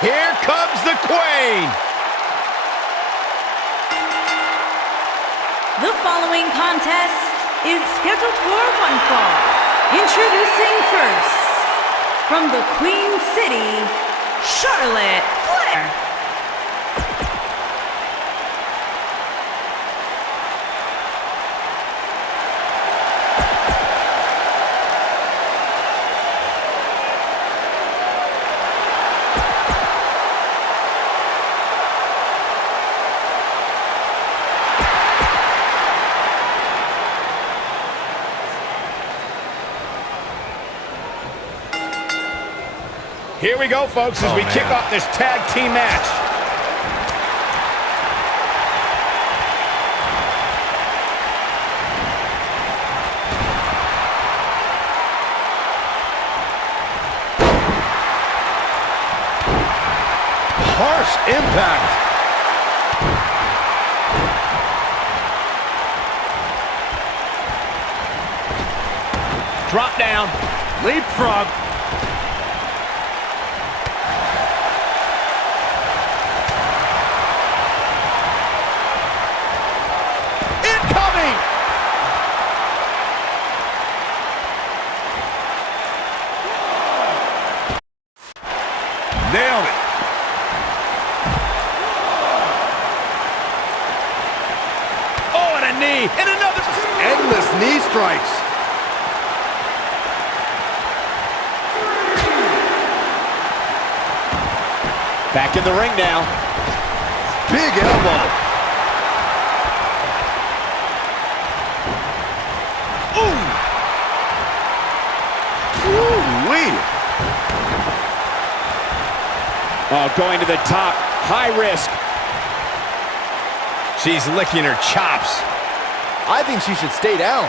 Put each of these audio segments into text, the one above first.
Here comes the Queen. The following contest is scheduled for one fall. Introducing first, from the Queen City, Charlotte Flair. Here we go, folks, as we kick off this tag team match. Harsh impact. Drop down. Leapfrog. Nailed it. Oh, and a knee. And another. Endless knee strikes. Back in the ring now. Big elbow. Ooh. Ooh-wee. Oh, going to the top. High risk. She's licking her chops. I think she should stay down.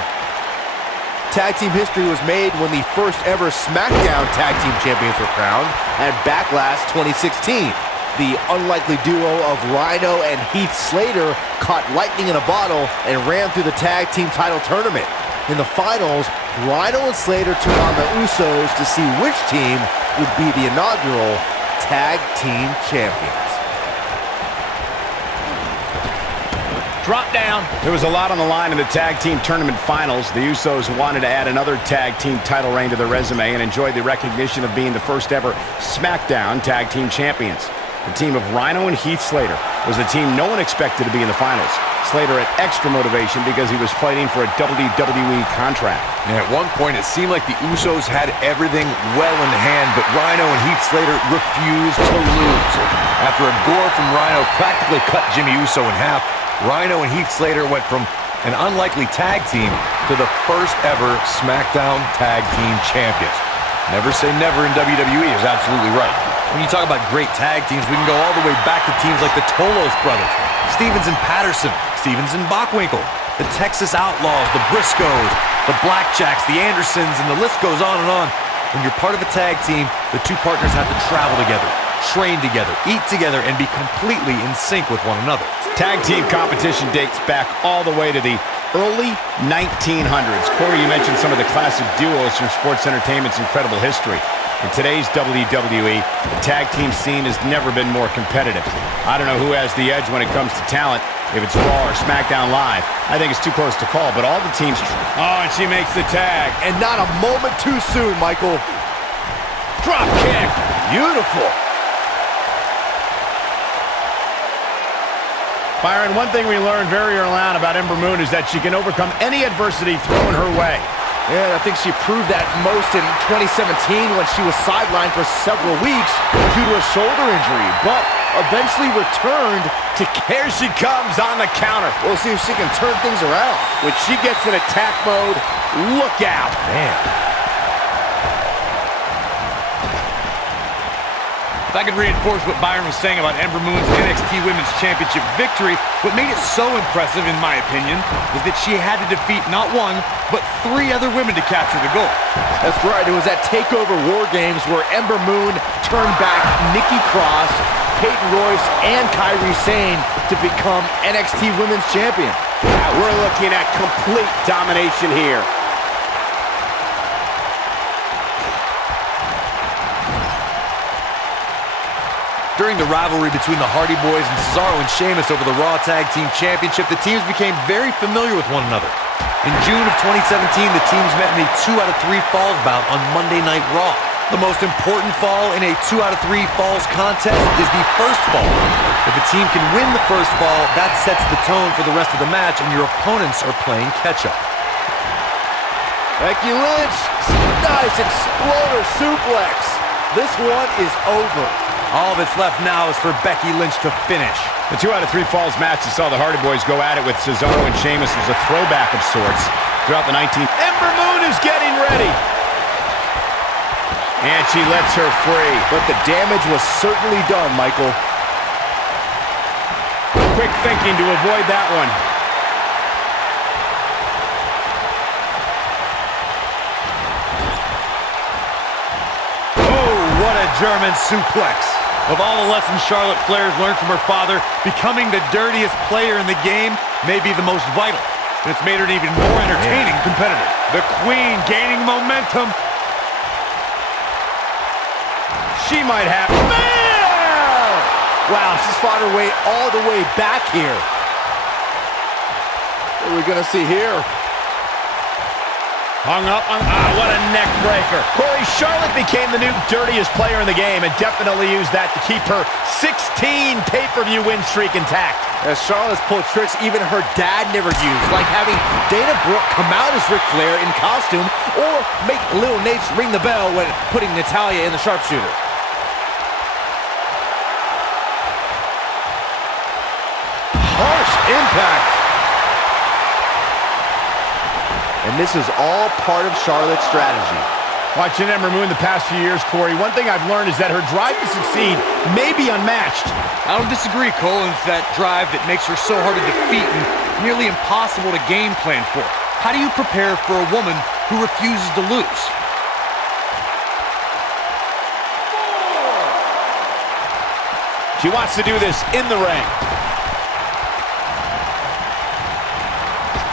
Tag team history was made when the first ever SmackDown Tag Team Champions were crowned at Backlash 2016. The unlikely duo of Rhino and Heath Slater caught lightning in a bottle and ran through the tag team title tournament. In the finals, Rhino and Slater took on the Usos to see which team would be the inaugural Tag Team Champions. Drop down. There was a lot on the line in the Tag Team Tournament Finals. The Usos wanted to add another Tag Team title reign to their resume and enjoyed the recognition of being the first ever SmackDown Tag Team Champions. The team of Rhino and Heath Slater was the team no one expected to be in the finals. Slater had extra motivation because he was fighting for a WWE contract. And at one point, it seemed like the Usos had everything well in hand, but Rhino and Heath Slater refused to lose. After a gore from Rhino practically cut Jimmy Uso in half, Rhino and Heath Slater went from an unlikely tag team to the first ever SmackDown Tag Team Champions. Never say never in WWE is absolutely right. When you talk about great tag teams, we can go all the way back to teams like the Tolos brothers, Stevens and Patterson, Stevens and Bockwinkel, the Texas Outlaws, the Briscoes, the Blackjacks, the Andersons, and the list goes on and on. When you're part of a tag team, the two partners have to travel together, train together, eat together, and be completely in sync with one another. Tag team competition dates back all the way to the early 1900s. Corey, you mentioned some of the classic duos from sports entertainment's incredible history. In today's WWE, the tag team scene has never been more competitive. I don't know who has the edge when it comes to talent, if it's Raw or SmackDown Live. I think it's too close to call, but all the teams... Oh, and she makes the tag. And not a moment too soon, Michael. Drop kick. Beautiful. Byron, one thing we learned very early on about Ember Moon is that she can overcome any adversity thrown her way. Yeah, I think she proved that most in 2017 when she was sidelined for several weeks due to a shoulder injury, but eventually returned to... Here she comes on the counter. We'll see if she can turn things around. When she gets in attack mode, look out. Man. If I could reinforce what Byron was saying about Ember Moon's NXT Women's Championship victory, what made it so impressive, in my opinion, is that she had to defeat not one, but 3 other women to capture the gold. That's right. It was at TakeOver War Games where Ember Moon turned back Nikki Cross, Peyton Royce, and Kairi Sane to become NXT Women's Champion. We're looking at complete domination here. During the rivalry between the Hardy Boys and Cesaro and Sheamus over the Raw Tag Team Championship, the teams became very familiar with one another. In June of 2017, the teams met in a 2 out of 3 falls bout on Monday Night Raw. The most important fall in a 2 out of 3 falls contest is the first fall. If a team can win the first fall, that sets the tone for the rest of the match, and your opponents are playing catch-up. Becky Lynch, nice exploder suplex. This one is over. All that's left now is for Becky Lynch to finish. The 2 out of 3 falls match that saw the Hardy Boys go at it with Cesaro and Sheamus was a throwback of sorts throughout the 19th. Ember Moon is getting ready. And she lets her free. But the damage was certainly done, Michael. Quick thinking to avoid that one. Oh, what a German suplex. Of all the lessons Charlotte Flair's learned from her father, becoming the dirtiest player in the game may be the most vital. And it's made her an even more entertaining competitor. The Queen gaining momentum. She might have... Wow, she's fought her way all the way back here. What are we going to see here? Hung up on... what a neck breaker. Corey, Charlotte became the new dirtiest player in the game and definitely used that to keep her 16 pay-per-view win streak intact. As Charlotte's pulled tricks even her dad never used, like having Dana Brooke come out as Ric Flair in costume or make Lil Nate ring the bell when putting Natalya in the sharpshooter. Harsh impact. And this is all part of Charlotte's strategy. Watching Ember Moon the past few years, Corey, one thing I've learned is that her drive to succeed may be unmatched. I don't disagree, Cole. It's that drive that makes her so hard to defeat and nearly impossible to game plan for. How do you prepare for a woman who refuses to lose? She wants to do this in the ring.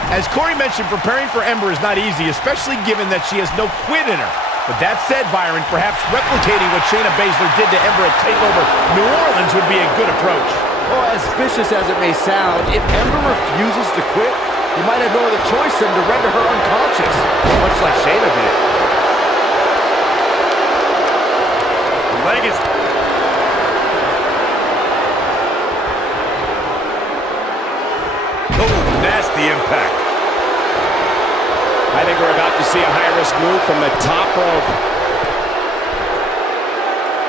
As Corey mentioned, preparing for Ember is not easy, especially given that she has no quit in her. But that said, Byron, perhaps replicating what Shayna Baszler did to Ember at TakeOver New Orleans would be a good approach. Well, as vicious as it may sound, if Ember refuses to quit, you might have no other choice than to render her unconscious, much like Shayna did. The leg is... Oh, nasty impact. I think we're about to see a high-risk move from the top rope.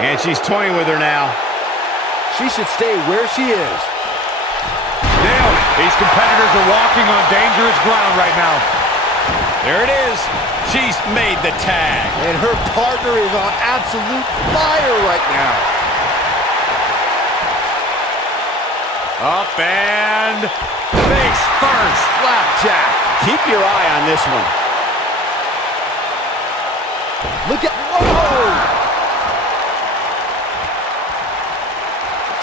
And she's toying with her now. She should stay where she is. Nailed it. These competitors are walking on dangerous ground right now. There it is. She's made the tag. And her partner is on absolute fire right now. Up and face first. Flapjack. Keep your eye on this one. Look at... Oh!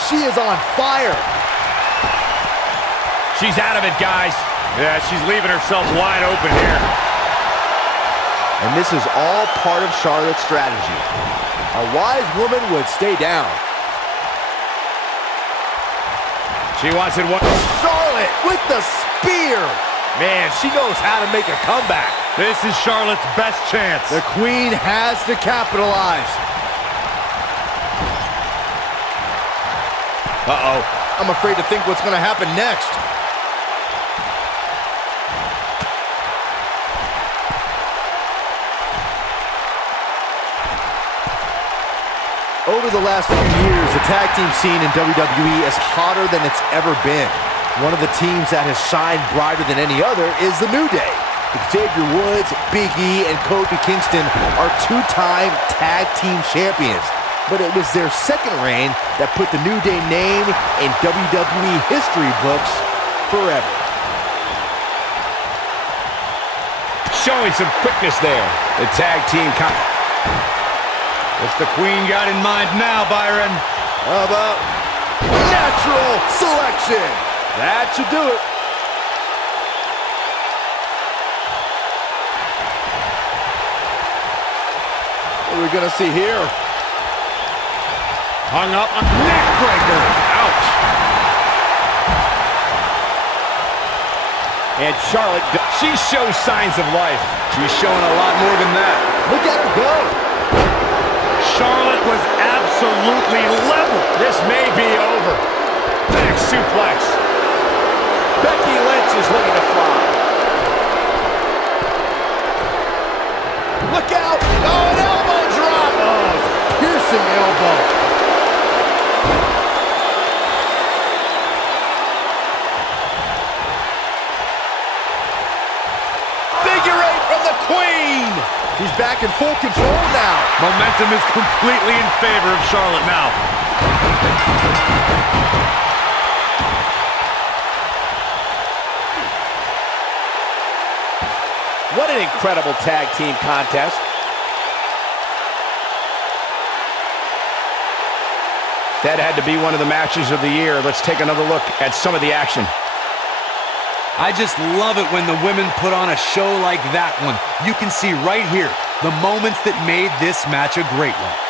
She is on fire. She's out of it, guys. Yeah, she's leaving herself wide open here. And this is all part of Charlotte's strategy. A wise woman would stay down. She wants it one. Charlotte with the spear. Man, she knows how to make a comeback. This is Charlotte's best chance. The Queen has to capitalize. Uh-oh. I'm afraid to think what's going to happen next. Over the last few years, the tag team scene in WWE is hotter than it's ever been. One of the teams that has shined brighter than any other is the New Day. Xavier Woods, Big E, and Kofi Kingston are two-time tag team champions. But it was their second reign that put the New Day name in WWE history books forever. Showing some quickness there. The tag team... What's the Queen got in mind now, Byron? How about natural selection? That should do it. What are we going to see here? Hung up. Neck breaker. Ouch. And Charlotte, she shows signs of life. She's showing a lot more than that. Look at her go. Charlotte was absolutely level. This may be over. Back suplex. Becky Lynch is looking to fly. Look out! Oh, an elbow drop! Oh, piercing elbow. Figure eight from the Queen! She's back in full control now. Momentum is completely in favor of Charlotte now. What an incredible tag team contest. That had to be one of the matches of the year. Let's take another look at some of the action. I just love it when the women put on a show like that one. You can see right here the moments that made this match a great one.